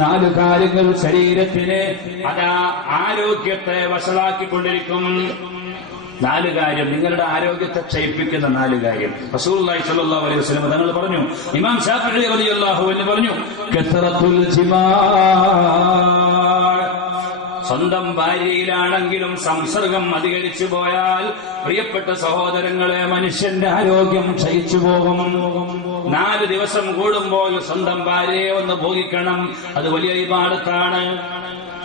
നാല് കാര്യങ്ങൾ ശരീരത്തിന് അതാ ആരോഗ്യത്തെ വഷളാക്കിക്കൊണ്ടിരിക്കും. നാല് കാര്യം നിങ്ങളുടെ ആരോഗ്യത്തെ ക്ഷയിപ്പിക്കുന്ന നാല് കാര്യം. റസൂലുള്ളാഹി സ്വല്ലല്ലാഹു അലൈഹി വസല്ലം തങ്ങൾ പറഞ്ഞു ഇമാം ഷാഫിഈ റളിയല്ലാഹു അൻഹു പറഞ്ഞു കസറത്തുൽ സ്വന്തം ഭാര്യയിലാണെങ്കിലും സംസർഗം അധികരിച്ചു പോയാൽ പ്രിയപ്പെട്ട സഹോദരങ്ങളെ മനുഷ്യന്റെ ആരോഗ്യം ക്ഷയിച്ചു പോകും. നാല് ദിവസം കൂടുമ്പോൾ സ്വന്തം ഭാര്യയെ ഒന്ന് ഭോഗിക്കണം. അത് വലിയ ഇബാദത്താണ്.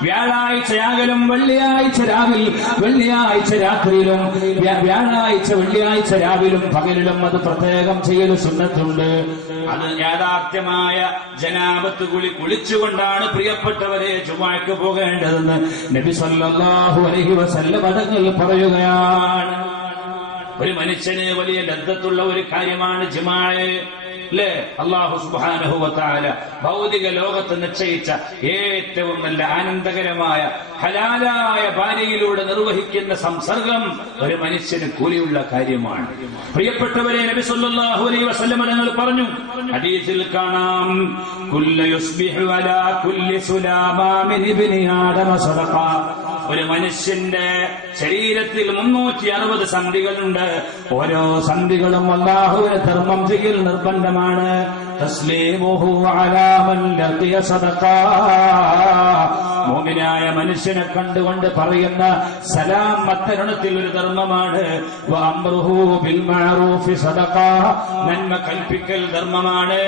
വ്യാഴാഴ്ചയാകലും വെള്ളിയാഴ്ച രാവിൽ വെള്ളിയാഴ്ച രാത്രിയിലും വ്യാ- വ്യാഴാഴ്ച വെള്ളിയാഴ്ച രാവിലും പകലിലും അത് പ്രത്യേകം ചെയ്യൽ സുന്നത്തുണ്ട്. അത് യാഥാർത്ഥ്യമായ ജനാപത്ത് കുളി കുളിച്ചുകൊണ്ടാണ് പ്രിയപ്പെട്ടവരെ ചുമക്ക് പോകേണ്ടതെന്ന് നബി സല്ലല്ലാഹു അലൈഹി വസല്ലം പദങ്ങൾ പറയുകയാണ്. ഒരു മനുഷ്യന് വലിയ ലബ്ധത്തുള്ള ഒരു കാര്യമാണ് ജിമാഴ് അല്ലേ? അള്ളാഹു സുബാനഹുവത്താല ഭൗതിക ലോകത്ത് നിശ്ചയിച്ച ഏറ്റവും നല്ല ആനന്ദകരമായ ഹലാലായ ഭാര്യയിലൂടെ നിർവഹിക്കുന്ന സംസർഗം ഒരു മനുഷ്യന് കൂലിയുള്ള കാര്യമാണ്. പ്രിയപ്പെട്ടവരെ നബി സല്ലല്ലാഹു അലൈഹി തങ്ങൾ പറഞ്ഞു ഹദീസിൽ കാണാം കുല്ല ആദമ ഒരു മനുഷ്യന്റെ ശരീരത്തിൽ മുന്നൂറ്റി അറുപത് സന്ധികളുണ്ട് ഓരോ സന്ധികളും അള്ളാഹുവിന് ധർമ്മം ചെയ്യൽ നിർബന്ധമാണ്. മോമിനായ മനുഷ്യനെ കണ്ടുകൊണ്ട് പറയുന്ന സലാം മത്തരുണത്തിൽ ഒരു ധർമ്മമാണ്. നന്മ കൽപ്പിക്കൽ ധർമ്മമാണ്.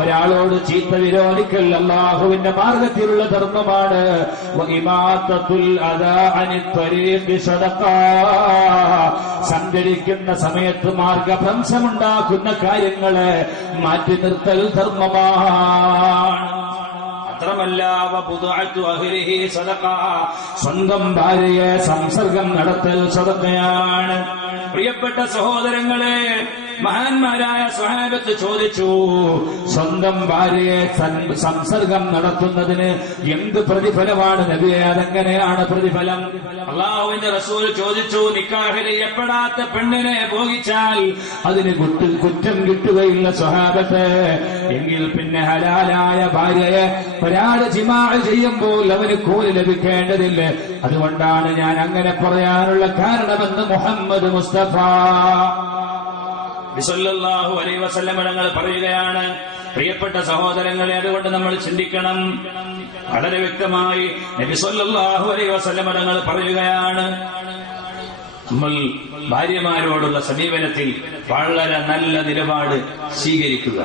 ഒരാളോട് ചീത്ത വിരോധിക്കൽ അള്ളാഹുവിന്റെ മാർഗത്തിലുള്ള ധർമ്മമാണ് സദഖാ. സഞ്ചരിക്കുന്ന സമയത്ത് മാർഗഭ്രംശമുണ്ടാക്കുന്ന കാര്യങ്ങളെ മാറ്റി നിർത്തൽ ധർമ്മമാണ്. സ്വന്തം ഭാര്യയെ സംസർഗം നടത്തൽ സദക്കയാണ് പ്രിയപ്പെട്ട സഹോദരങ്ങളെ മഹാന്മാരായ സ്വഹാബത്ത് ചോദിച്ചു സ്വന്തം ഭാര്യയെ സംസർഗം നടത്തുന്നതിന് എന്ത് പ്രതിഫലമാണ് നബിയെ? അതെങ്ങനെയാണ് പ്രതിഫലം? അള്ളാഹുവിന്റെ റസൂൽ ചോദിച്ചു നിക്കാഹ് ചെയ്യപ്പെടാത്ത പെണ്ണിനെ ഭോഗിച്ചാൽ അതിന് കുറ്റം കിട്ടുകയില്ല സ്വഹാബത്ത്. എങ്കിൽ പിന്നെ ഹലാലായ ഭാര്യയെ ഒരാൾ ജിമാ ചെയ്യുമ്പോൾ അവന് കൂലി ലഭിക്കേണ്ടതില്ല. അതുകൊണ്ടാണ് ഞാൻ അങ്ങനെ പറയാനുള്ള കാരണമെന്ന് മുഹമ്മദ് മുസ്തഫ. ബിസല്ലല്ലാഹു അലൈ വസല്ലം തങ്ങൾ പറയുകയാണ് പ്രിയപ്പെട്ട സഹോദരങ്ങളെ അതുകൊണ്ട് നമ്മൾ ചിന്തിക്കണം. വളരെ വ്യക്തമായി നബിസൊല്ലാഹു അലൈ അലൈഹി വസല്ലം തങ്ങൾ പറയുകയാണ് നമ്മൾ ഭാര്യമാരോടുള്ള സമീപനത്തിൽ വളരെ നല്ല നിലപാട് സ്വീകരിക്കുക.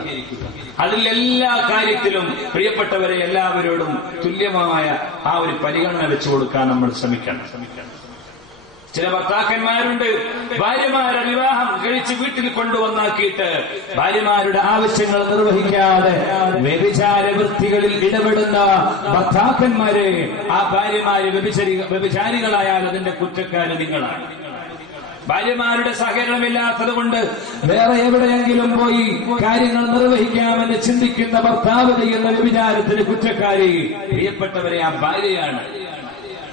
അതിൽ എല്ലാ കാര്യത്തിലും പ്രിയപ്പെട്ടവരെ എല്ലാവരോടും തുല്യമായ ആ ഒരു പരിഗണന വെച്ചു കൊടുക്കാൻ നമ്മൾ ശ്രമിക്കണം ശ്രമിക്കണം. ചില ഭർത്താക്കന്മാരുണ്ട് ഭാര്യമാരെ വിവാഹം കഴിച്ച് വീട്ടിൽ കൊണ്ടുവന്നാക്കിയിട്ട് ഭാര്യമാരുടെ ആവശ്യങ്ങൾ നിർവഹിക്കാതെ വ്യഭിചാര വൃത്തികളിൽ ഇടപെടുന്ന ഭർത്താക്കന്മാരെ ആ ഭാര്യമാര് വ്യഭിചരി വ്യഭിചാരികളായാൽ അതിന്റെ കുറ്റക്കാര് നിങ്ങളാണ്. ഭാര്യമാരുടെ സഹകരണമില്ലാത്തത് കൊണ്ട് വേറെ എവിടെയെങ്കിലും പോയി കാര്യങ്ങൾ നിർവഹിക്കാമെന്ന് ചിന്തിക്കുന്ന ഭർത്താവ് ചെയ്യുന്ന വ്യഭിചാരത്തിന് കുറ്റക്കാരി പ്രിയപ്പെട്ടവരെ ആ ഭാര്യയാണ്.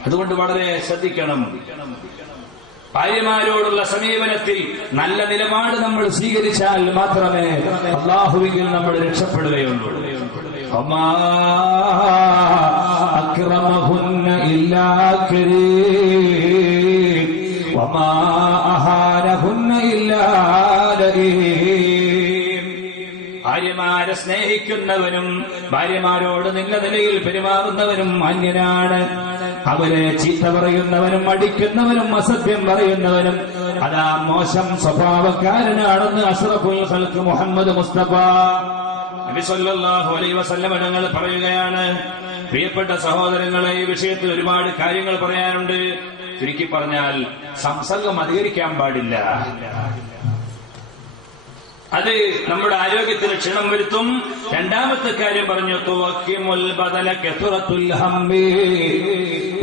അതുകൊണ്ട് വളരെ ശ്രദ്ധിക്കണം. ഭാര്യമാരോടുള്ള സമീപനത്തിൽ നല്ല നിലപാട് നമ്മൾ സ്വീകരിച്ചാൽ മാത്രമേ അള്ളാഹുവിൽ നമ്മൾ രക്ഷപ്പെടുകയുള്ളൂ. ഭാര്യമാരെ സ്നേഹിക്കുന്നവനും ഭാര്യമാരോട് നിന്ന നിലയിൽ പെരുമാറുന്നവനും അന്യനാണ്. അവരെ ചീത്ത പറയുന്നവനും അടിക്കുന്നവനും അസത്യം പറയുന്നവനും അതാ മോശം സ്വഭാവക്കാരനാണെന്ന് അഷ്റഫുൽ ഖൽക്ക് മുഹമ്മദ് മുസ്തഫ തങ്ങൾ പറയുകയാണ്. പ്രിയപ്പെട്ട സഹോദരങ്ങളെ ഈ വിഷയത്തിൽ ഒരുപാട് കാര്യങ്ങൾ പറയാനുണ്ട്. ചുരുക്കി പറഞ്ഞാൽ സംസർഗം അധികരിക്കാൻ പാടില്ല. അത് നമ്മുടെ ആരോഗ്യത്തിന് ക്ഷീണം വരുത്തും. രണ്ടാമത്തെ കാര്യം പറഞ്ഞു.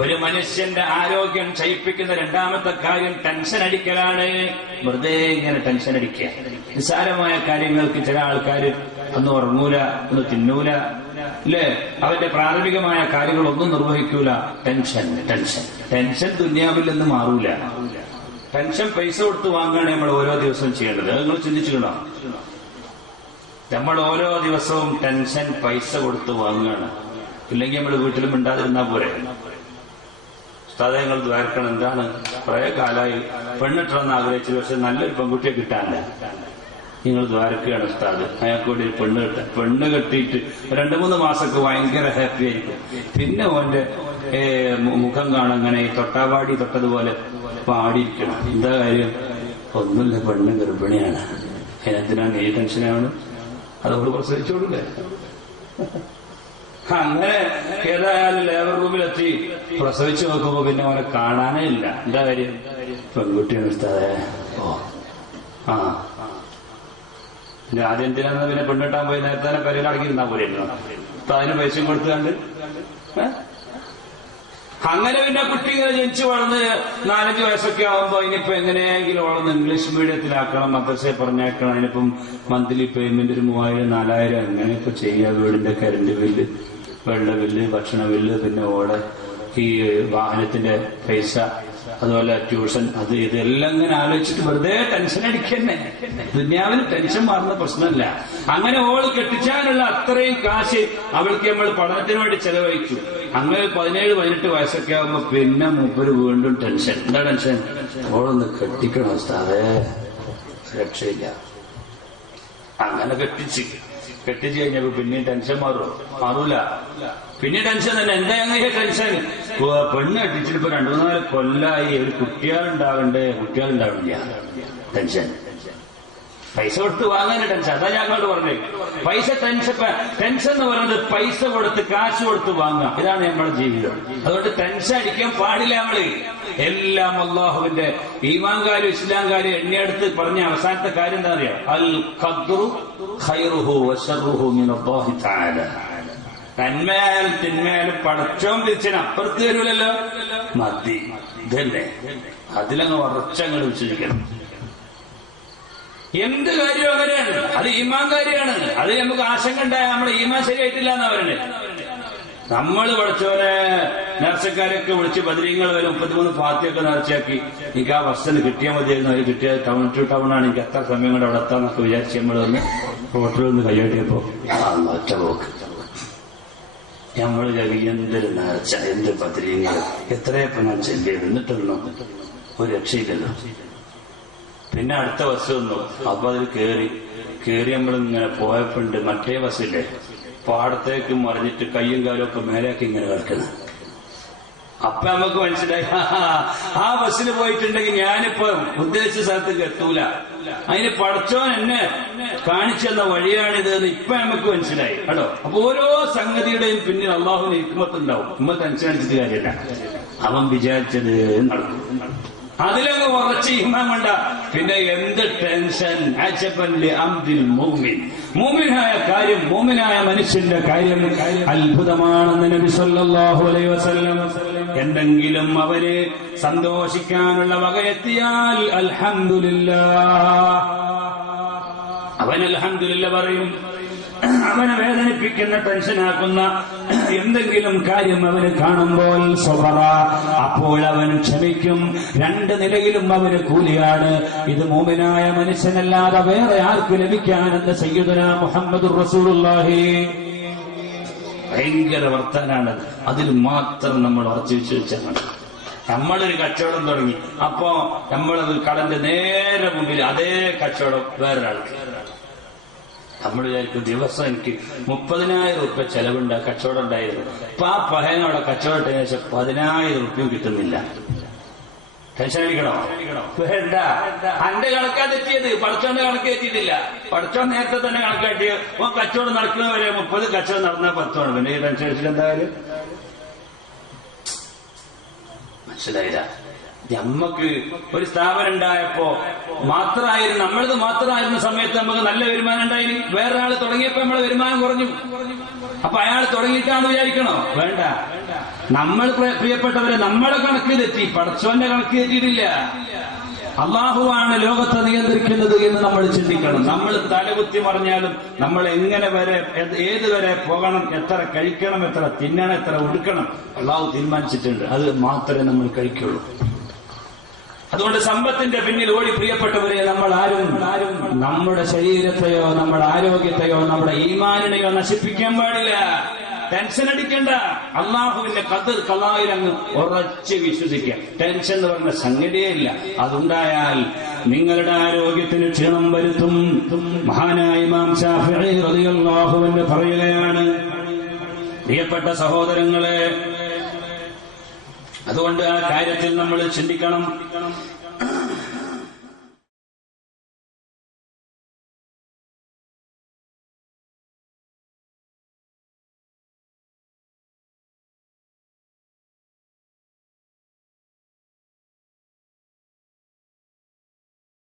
ഒരു മനുഷ്യന്റെ ആരോഗ്യം ക്ഷയിപ്പിക്കുന്ന രണ്ടാമത്തെ കാര്യം ടെൻഷൻ അടിക്കലാണ്. വെറുതെ ഇങ്ങനെ ടെൻഷൻ അടിക്കുക. നിസ്സാരമായ കാര്യങ്ങൾക്ക് ചില ആൾക്കാർ ഒന്ന് ഉറങ്ങൂല ഒന്ന് തിന്നൂല അല്ലേ? അവന്റെ പ്രാഥമികമായ കാര്യങ്ങളൊന്നും നിർവഹിക്കൂല. Tension tension. ടെൻഷൻ ദുന്യാവിൽ നിന്ന് മാറൂല. പെൻഷൻ പൈസ കൊടുത്ത് വാങ്ങുകയാണ് നമ്മൾ ഓരോ ദിവസവും ചെയ്യേണ്ടത്. നിങ്ങൾ ചിന്തിച്ചിട്ടുണ്ടോ? നമ്മൾ ഓരോ ദിവസവും ടെൻഷൻ പൈസ കൊടുത്ത് വാങ്ങുകയാണ്. ഇല്ലെങ്കിൽ നമ്മൾ വീട്ടിലും മിണ്ടാതിരുന്നാ പോരെ? ഉസ്താദെ നിങ്ങൾ ദ്വാരക്കണം. എന്താണ്? കുറെ കാലമായി പെണ്ണിട്ടണമെന്ന് ആഗ്രഹിച്ചു. പക്ഷെ നല്ലൊരു പെൺകുട്ടിയെ കിട്ടാനില്ല. നിങ്ങൾ ദ്വാരക്കുകയാണ് ഉസ്താദ്. അയാൾക്ക് വേണ്ടി ഒരു പെണ്ണ് കിട്ടാൻ പെണ്ണ് കെട്ടിയിട്ട് രണ്ടു മൂന്ന് മാസമൊക്കെ ഭയങ്കര ഹാപ്പി ആയിരിക്കും. പിന്നെ ഓന്റെ മുഖം കാണങ്ങനെ തൊട്ടാവാടി തൊട്ടതുപോലെ പാടിയിരിക്കണം. എന്താ കാര്യം? ഒന്നുമില്ല പെണ്ണ് ഗർഭിണിയാണ്. അതിനെന്തിനാണ് നീ ടെൻഷനാണ് അതോട് പ്രസവിച്ചോളൂല്ലേ? അങ്ങനെ ഏതായാലും ലേബർ റൂമിലെത്തി പ്രസവിച്ചു നോക്കുമ്പോ പിന്നെ അവനെ കാണാനേ ഇല്ല. എന്താ കാര്യം? പെൺകുട്ടിയാണ് ഉസ്താദേ. ഓ. ആ. ആദ്യം എന്തിനാന്ന് പിന്നെ പെണ്ണിട്ടാൻ പോയി? നേരത്തെ തന്നെ പോലെ അപ്പൊ അതിന് പൈസയും കൊടുത്തുകൊണ്ട്? അങ്ങനെ പിന്നെ കുട്ടി ഇങ്ങനെ ജനിച്ചു വളർന്ന് നാലഞ്ച് വയസ്സൊക്കെ ആകുമ്പോൾ ഇനിയിപ്പോ എങ്ങനെയെങ്കിലും ഓളൊന്ന് ഇംഗ്ലീഷ് മീഡിയത്തിലാക്കണം മദ്രസയെ പറഞ്ഞേക്കണം. അതിനിപ്പം മന്ത്ലി പേയ്മെന്റ് ഒരു മൂവായിരം നാലായിരം അങ്ങനെയൊക്കെ ചെയ്യുക. വീടിന്റെ കരണ്ട് ബില്ല് വെള്ള ബില്ല് ഭക്ഷണ ബില്ല് പിന്നെ ഓടെ ഈ വാഹനത്തിന്റെ പൈസ അതുപോലെ ട്യൂഷൻ അത് ഇതെല്ലാം ഇങ്ങനെ ആലോചിച്ചിട്ട് വെറുതെ ടെൻഷൻ അടിക്കന്നെ. ദുന്യാവിന് ടെൻഷൻ മാറുന്ന പ്രശ്നമല്ല. അങ്ങനെ ഓൾ കെട്ടിച്ചാനുള്ള അത്രയും കാശ് അവൾക്ക് നമ്മൾ പഠനത്തിന് വേണ്ടി ചെലവഴിച്ചു. അങ്ങനെ പതിനേഴ് പതിനെട്ട് വയസ്സൊക്കെ ആകുമ്പോ പിന്നെ മൂപ്പര് വീണ്ടും ടെൻഷൻ എന്താ ടെൻഷൻ ഓളൊന്ന് കെട്ടിക്കണം ഉസ്താദേ. രക്ഷയില്ല അങ്ങനെ കെട്ടിച്ച്. കെട്ടിച്ച് കഴിഞ്ഞപ്പോ പിന്നെയും ടെൻഷൻ മാറുമോ മാറൂല. പിന്നെ ടെൻഷൻ തന്നെ എന്താ അങ്ങനെ ടെൻഷൻ പെണ്ണ് അടിച്ചിട്ട് രണ്ടു മൂന്നാൽ കൊല്ലായി. ഒരു കുട്ടികളുണ്ടാകണ്ടേ കുട്ടികളുണ്ടാവില്ല ടെൻഷൻ പൈസ കൊടുത്ത് വാങ്ങാൻ ടെൻഷൻ അതാ ഞങ്ങളോട് പറഞ്ഞേ. പൈസ ടെൻഷൻ ടെൻഷൻ എന്ന് പറയുന്നത് പൈസ കൊടുത്ത് കാശ് കൊടുത്ത് വാങ്ങാം. ഇതാണ് നമ്മുടെ ജീവിതം. അതുകൊണ്ട് ടെൻഷൻ അടിക്കാൻ പാടില്ല നമ്മൾ. എല്ലാം അള്ളാഹുവിന്റെ ഈമാൻകാരും ഇസ്ലാംകാരും എണ്ണിയെടുത്ത് പറഞ്ഞ അവസാനത്തെ കാര്യം എന്താ അറിയാം അൽ ഖദ്റു ഖൈറുഹു വശറുഹു മിനല്ലാഹി തആല. നന്മയായാലും തിന്മേൽ പടച്ചോം വിരിച്ചതിന് അപ്പുറത്ത് തരൂലല്ലോ? മതി. ഇതല്ലേ? അതിലങ്ങ് ഉറച്ചങ്ങൾ വിശ്വസിക്കണം. എന്ത് കാര്യവും അങ്ങനെയാണ്? അത് ഈമാൻ കാര്യമാണ്. അത് നമുക്ക് ആശങ്ക ഉണ്ടായ നമ്മൾ ഈമാൻ ശരിയായിട്ടില്ല എന്നാ പറയുന്നത് നമ്മൾ പഠിച്ചവരെ നേർച്ചക്കാരൊക്കെ വിളിച്ച് ബദരീങ്ങൾ വരെ മുപ്പത്തിമൂന്ന് ഫാത്തിയൊക്കെ നേർച്ചയാക്കി എനിക്ക് ആ വർഷത്തിന് കിട്ടിയാൽ മതിയായിരുന്നു. അത് കിട്ടിയ ടൗൺ ടു ടൗൺ ആണ്. എനിക്ക് എത്ര സമയം കൊണ്ട് അവിടെ എത്താന്നൊക്കെ വിചാരിച്ച് നമ്മൾ വന്ന് ഹോട്ടലിൽ നിന്ന് കൈയാട്ടിയപ്പോ ഒറ്റ പോക്ക്. നമ്മൾ എന്തൊരു നേർച്ച എന്ത് പത്രികങ്ങൾ എത്രയൊക്കെ ഞാൻ ചെല്ലിയത് എന്നിട്ടൊന്നും ഒരു രക്ഷയില്ലല്ലോ. പിന്നെ അടുത്ത ബസ് വന്നു. അപ്പൊ അതിൽ കേറി. കേറി നമ്മൾ ഇങ്ങനെ പോയപ്പോണ്ട് മറ്റേ ബസ്സില്ലേ? പാടത്തേക്ക് മറിഞ്ഞിട്ട് കയ്യും കാലും ഒക്കെ മേലേക്ക് ഇങ്ങനെ കിടക്കണം അപ്പൊ നമുക്ക് മനസ്സിലായി. ആ ബസ്സിൽ പോയിട്ടുണ്ടെങ്കിൽ ഞാനിപ്പോ ഉദ്ദേശിച്ച സ്ഥലത്തേക്ക് എത്തൂല. അതിന് പഠിച്ചോൻ എന്നെ കാണിച്ചെന്ന വഴിയാണിത് എന്ന് ഇപ്പൊ നമുക്ക് മനസ്സിലായി. കേട്ടോ? അപ്പൊ ഓരോ സംഗതിയുടെയും പിന്നിൽ അള്ളാഹുവിന് ഹിക്മത്ത് ഉണ്ടാവും അനുസരിച്ചിട്ട് കാര്യമില്ല. അവൻ വിചാരിച്ചത് നടക്കും. ഉറച്ച് ഇമാൻ വേണ്ട പിന്നെ എന്ത് ടെൻഷൻ? മൂമിനായ കാര്യം മൂമിനായ മനുഷ്യന്റെ കാര്യം അത്ഭുതമാണെന്ന് നബി സല്ലല്ലാഹു അലൈഹി വസല്ലം എന്തെങ്കിലും അവർ സന്തോഷിക്കാനുള്ള വകയെത്തിയാൽ അൽഹംദുലില്ലാ. അവൻ അൽഹംദുലില്ല പറയും. അവനെ വേദനിപ്പിക്കുന്ന ടെൻഷനാക്കുന്ന എന്തെങ്കിലും കാര്യം അവന് കാണുമ്പോൾ സ്വഭാവ അപ്പോൾ അവൻ ക്ഷമിക്കും. രണ്ട് നിലയിലും അവന് കൂലിയാണ്. ഇത് മൂമിനായ മനുഷ്യനല്ലാതെ വേറെ ആർക്ക് ലഭിക്കാനെന്ന് സയ്യുദന മുഹമ്മദ് റസൂലുള്ളാഹി. ഭയങ്കര വർത്താനാണ് അതിൽ മാത്രം നമ്മൾ ഉറച്ചു വിശ്വസിച്ചാൽ മതി. നമ്മളൊരു കച്ചവടം തുടങ്ങി. അപ്പോ നമ്മളത് കടന്റെ നേരെ മുമ്പിൽ അതേ കച്ചവടം വേറൊരാൾക്ക് നമ്മൾ വിചാരിക്കും ദിവസം എനിക്ക് മുപ്പതിനായിരം റുപ്യ ചെലവുണ്ട് കച്ചവടം ഉണ്ടായിരുന്നു. അപ്പൊ ആ പഹയനോടെ കച്ചവടത്തിന് ശേഷം പതിനായിരം റുപ്യയും കിട്ടുന്നില്ല. ടെൻഷൻ അടിക്കണോ? വേണ്ട. അന്റെ കണക്കാ തെറ്റിയത്. പഠിച്ചോണ്ട് കണക്ക് തെറ്റിയിട്ടില്ല. പഠിച്ചോ നേരത്തെ തന്നെ കണക്കാട്ടി ഓ കച്ചവടം നടക്കുന്നവരെ മുപ്പത് കച്ചവടം നടന്നാൽ പത്തോണം പിന്നെ ഈ ടെൻഷൻ അടിച്ചിട്ട് എന്തായാലും മനസ്സിലായില്ല നമ്മക്ക് ഒരു സ്ഥാപനം ഉണ്ടായപ്പോ മാത്രമായിരുന്നു നമ്മളത് മാത്രമായിരുന്ന സമയത്ത് നമുക്ക് നല്ല വരുമാനം ഉണ്ടായി വേറെ ആൾ തുടങ്ങിയപ്പോ നമ്മളെ വരുമാനം കുറഞ്ഞു. അപ്പൊ അയാൾ തുടങ്ങിയിട്ടാണെന്ന് വിചാരിക്കണോ? വേണ്ട. നമ്മൾ പ്രിയപ്പെട്ടവരെ നമ്മളെ കണക്ക് തെറ്റി പടച്ചോന്റെ കണക്ക് തെറ്റിയിട്ടില്ല. അള്ളാഹുവാണ് ലോകത്തെ നിയന്ത്രിക്കുന്നത് എന്ന് നമ്മൾ ചിന്തിക്കണം. നമ്മൾ തലകുത്തി പറഞ്ഞാലും നമ്മൾ എങ്ങനെ വരെ ഏത് വരെ പോകണം എത്ര കഴിക്കണം എത്ര തിന്നണം എത്ര ഉടുക്കണം അള്ളാഹു തീരുമാനിച്ചിട്ടുണ്ട്. അത് മാത്രമേ നമ്മൾ കഴിക്കുള്ളൂ. അതുകൊണ്ട് സമ്പത്തിന്റെ പിന്നിൽ ഓടി പ്രിയപ്പെട്ടവരെ നമ്മൾ ആരും ആരും നമ്മുടെ ശരീരത്തെയോ നമ്മുടെ ആരോഗ്യത്തെയോ നമ്മുടെ ഈമാനിനെയോ നശിപ്പിക്കാൻ പാടില്ല. ടെൻഷൻ അടിക്കണ്ട. അള്ളാഹുവിന്റെ കതിർ കലായിൽ അങ്ങ് ഉറച്ച് വിശ്വസിക്കുക. ടെൻഷൻ എന്ന് പറഞ്ഞ സംഗതിയേ ഇല്ല. അതുണ്ടായാൽ നിങ്ങളുടെ ആരോഗ്യത്തിന് ക്ഷീണം വരുത്തും. മഹാനായ ഇമാം റളിയല്ലാഹു അൻഹു പറയുകയാണ് പ്രിയപ്പെട്ട സഹോദരങ്ങളെ അതുകൊണ്ട് ആ കാര്യത്തിൽ നമ്മൾ ചിന്തിക്കണം.